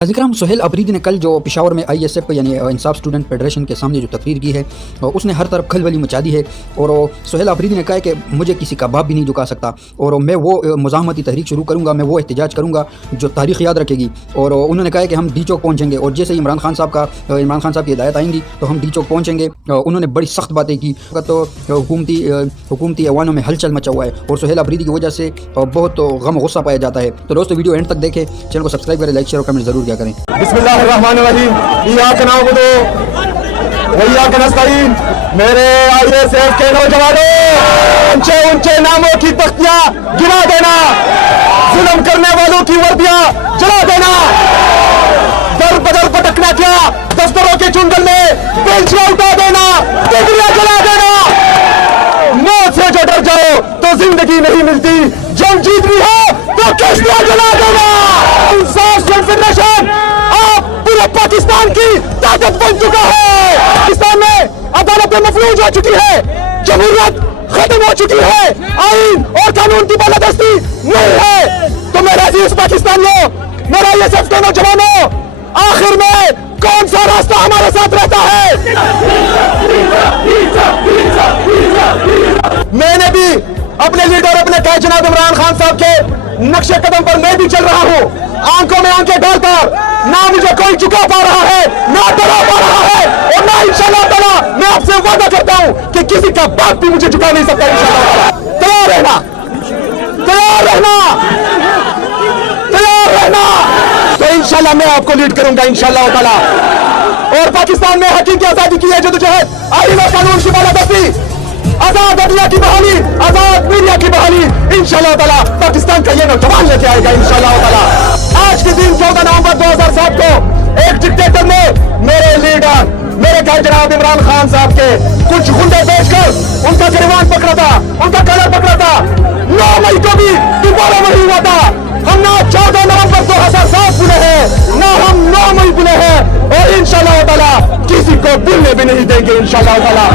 अज़ीज़ सुहेल अफरीदी ने कल जो पेशावर में ISF यानी इंसाफ स्टूडेंट फेडरेशन के सामने जो तकरीर की है उसने हर तरफ खलबली मचा दी है। और सुहेल अफरीदी ने कहा है कि मुझे किसी का बाप भी नहीं झुका सकता और मैं वो मुज़ाहमती तहरीक शुरू करूँगा, मैं वो एहतजाज करूँगा जो तारीख़ याद रखेगी। और उन्होंने कहा है कि हम डी चौक पहुँचेंगे और जैसे ही इमरान खान साहब की हिदायत आएंगी तो हम डी चौक पहुँचेंगे। उन्होंने बड़ी सख्त बातें की तो हुकूमती अवानों में हलचल मचा हुआ है और सुहेल अफरीदी की वजह से बहुत गम गुस्सा पाया जाता है। तो दोस्तों वीडियो एंड तक देखें, चैनल को सब्सक्राइब करें, लाइक शेयर और कमेंट ज़रूर क्या करें। बिस्मिल्लाहिर्रहमानिर्रहीम, इय्याका नअबुदु व इय्याका नस्तईन। मेरे ISF के नौजवानों, ऊंचे ऊंचे नामों की तख्तियां गिरा देना, जुल्म करने वालों की वर्दियां जला देना, दर बदर पटकना क्या, दफ्तरों के चुंगल में बेलचियां उठा देना, डिग्रियां जला देना। मौत से जो डर जाओ तो जिंदगी नहीं मिलती, जंग जीतनी हो तो कश्तियां जला देना। इंसाफ फेडरेशन आप पूरे पाकिस्तान की ताकत बन चुका है। पाकिस्तान में अदालतें मफलूज हो चुकी है, जमहूरियत खत्म हो चुकी है, आईन और कानून की बालादस्ती नहीं है। तो मेरे अजीज पाकिस्तानियों, मेरा ISF के नौजवानों, आखिर में कौन सा रास्ता हमारे साथ रहता है? मैंने भी अपने लीडर, अपने कायद जनाब इमरान खान साहब के नक्शे कदम पर मैं भी चल रहा हूँ। आंखों में आंखें डालकर, ना मुझे कोई झुका पा रहा है, ना डरा पा रहा है, और ना इंशाल्लाह ताला मैं आपसे वादा करता हूँ कि किसी का बाप भी मुझे झुका नहीं सकता। इंशाल्लाह तैयार रहना, तैयार रहना, तैयार रहना। तो इंशाल्लाह मैं आपको लीड करूंगा इंशाल्लाह ताला। और पाकिस्तान में हकीकी आजादी की है जदोजहद, आईन और कानून की बालादस्ती, आजाद अदलिया की बहाली, आजाद मीडिया की बहाली इंशाल्लाह ताला पाकिस्तान का ये नौजवान लेके आएगा इंशाल्लाह ताला। आज के दिन 14 नवंबर 2007 को एक डिक्टेटर ने मेरे लीडर, मेरे कायद जनाब इमरान खान साहब के कुछ गुंडे बेचकर उनका गिरवान पकड़ा था, उनका कलर पकड़ा था। 9 मई को भी दोबारा वही हुआ था। हम ना 14 नवंबर 2007 बुले हैं, ना हम 9 मई बुले हैं, और इंशाल्लाह ताला किसी को भूलने भी नहीं देंगे इंशाल्लाह ताला।